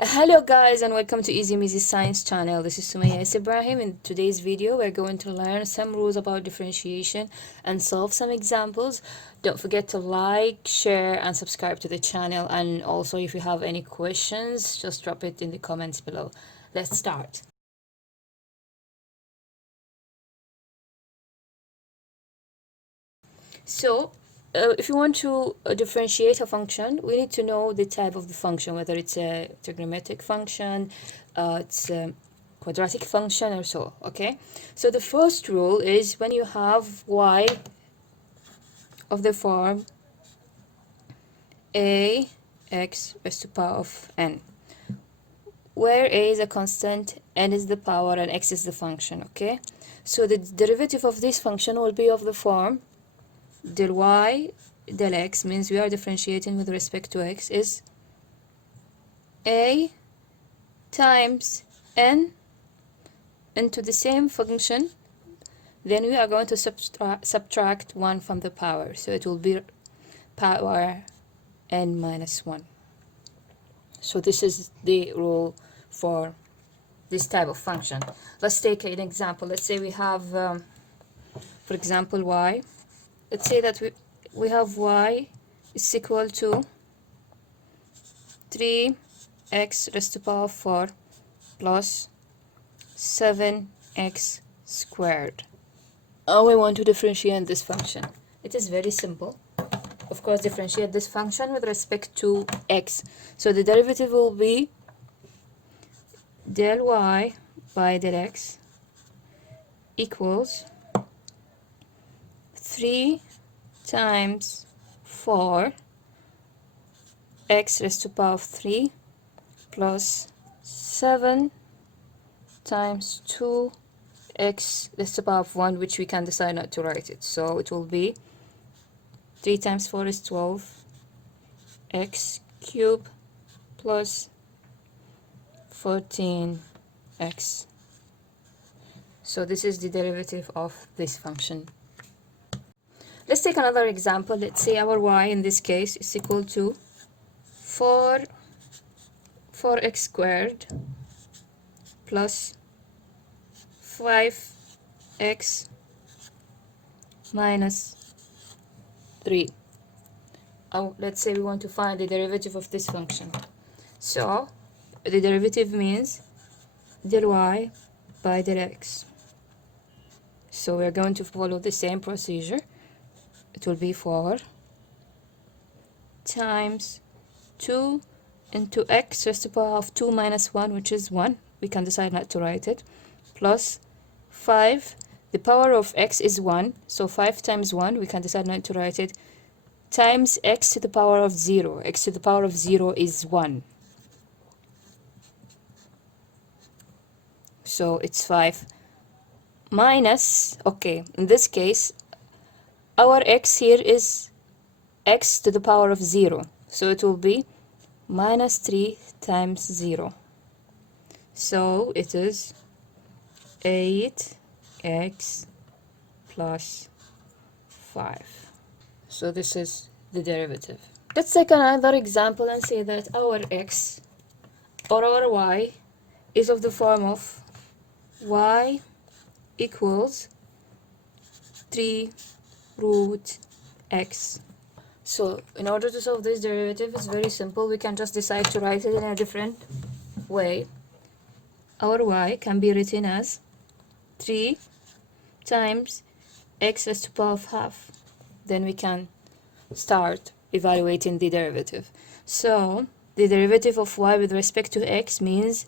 Hello guys and welcome to Measy Science channel. This is Sumaya Ibrahim. In today's video we're going to learn some rules about differentiation and solve some examples. Don't forget to like, share and subscribe to the channel, and also if you have any questions just drop it in the comments below. Let's start. So if you want to differentiate a function, we need to know the type of the function, whether it's a trigonometric function, it's a quadratic function or so, okay? So the first rule is when you have y of the form a x raised to the power of n, where a is a constant, n is the power, and x is the function, okay? So the derivative of this function will be of the form del y del x, means we are differentiating with respect to x, is a times n into the same function, then we are going to subtract 1 from the power, so it will be power n minus 1. So this is the rule for this type of function. Let's take an example. Let's say we have for example y. Let's say that we have y is equal to 3x raised to the power of 4 plus 7x squared. And we want to differentiate this function. It is very simple. Of course, differentiate this function with respect to x. So the derivative will be del y by del x equals 3 times 4 x raised to the power of 3 plus 7 times 2 x raised to the power of 1, which we can decide not to write it. So it will be 3 times 4 is 12 x cubed plus 14x. So this is the derivative of this function. Let's take another example. Let's say our y in this case is equal to 4x squared plus 5x minus 3. Let's say we want to find the derivative of this function. So the derivative means del y by del x. So we're going to follow the same procedure. It will be 4 times 2 into x raised to the power of 2 minus 1, which is 1. We can decide not to write it. Plus 5. The power of x is 1. So 5 times 1, we can decide not to write it. Times x to the power of 0. X to the power of 0 is 1. So it's 5 minus, okay, in this case, our x here is x to the power of 0. So it will be minus 3 times 0. So it is 8x plus 5. So this is the derivative. Let's take another example and say that our x or our y is of the form of y equals 3 root x. So in order to solve this derivative, it's very simple. We can just decide to write it in a different way. Our y can be written as 3 times x raised to the power of half. Then we can start evaluating the derivative. So the derivative of y with respect to x means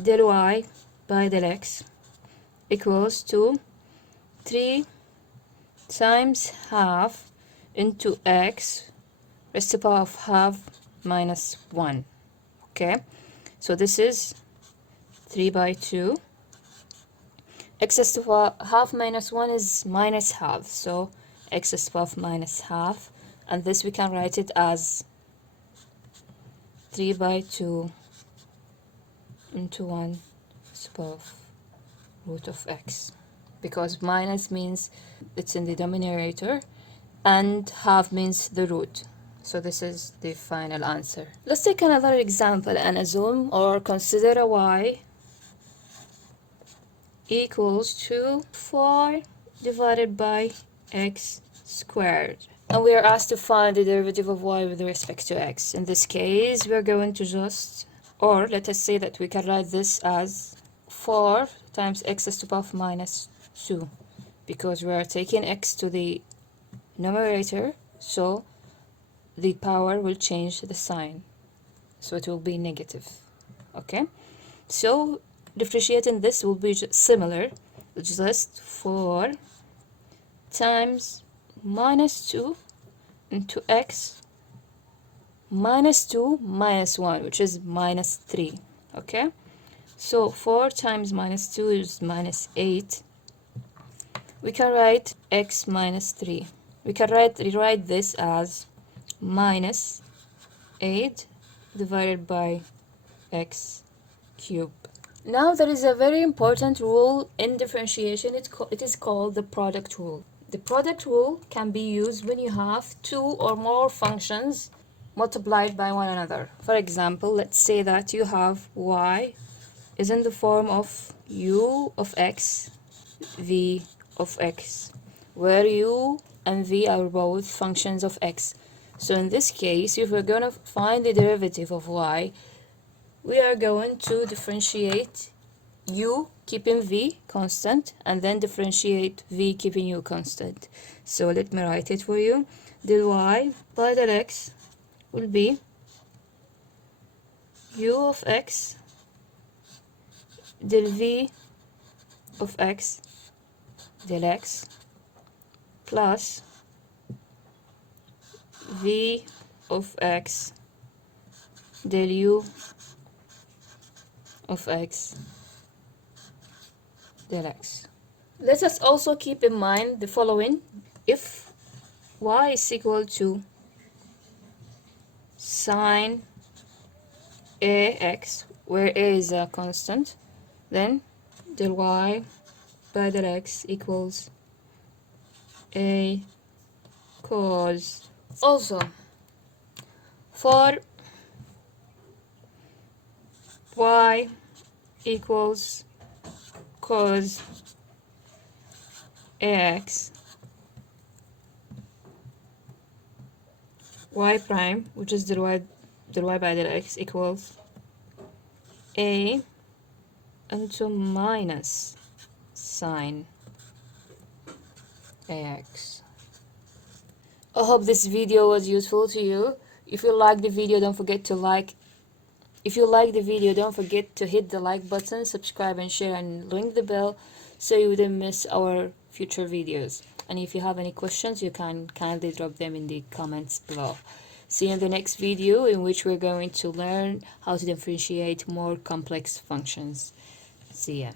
del y by del x equals to 3 times half into x raised to the power of half minus 1. Okay, so this is 3 by 2. X raised to the power half minus 1 is minus half, so x raised to the power of minus half, and this we can write it as 3 by 2 into 1 raised to the power of root of x, because minus means it's in the denominator and half means the root. So this is the final answer. Let's take another example and assume or consider a y equals to 4 divided by x squared. And we are asked to find the derivative of y with respect to x. In this case, we're going to just, or let us say that we can write this as 4 times x to the power of minus 2, because we are taking x to the numerator, so the power will change the sign, so it will be negative. Okay, so differentiating this will be similar, just 4 times minus 2 into x minus 2 minus 1, which is minus 3. Okay, so 4 times minus 2 is minus 8. We can write x minus 3. We can rewrite this as minus 8 divided by x cubed. Now there is a very important rule in differentiation. It is called the product rule. The product rule can be used when you have two or more functions multiplied by one another. For example, let's say that you have y is in the form of u of x, v of x, where u and v are both functions of x. So in this case, if we're going to find the derivative of y, we are going to differentiate u keeping v constant and then differentiate v keeping u constant. So let me write it for you. Del y by del x will be u of x del v of x del x plus v of x del u of x del x. Let us also keep in mind the following. If y is equal to sine ax, where a is a constant, then del y by del x equals a cos. Also, for y equals cos ax, y prime, which is del y by del x, equals a into minus sine ax. I hope this video was useful to you. If you like the video, don't forget to like. If you like the video, don't forget to hit the like button, subscribe and share, and ring the bell so you wouldn't miss our future videos. And if you have any questions, you can kindly drop them in the comments below. See you in the next video, in which we're going to learn how to differentiate more complex functions. See ya.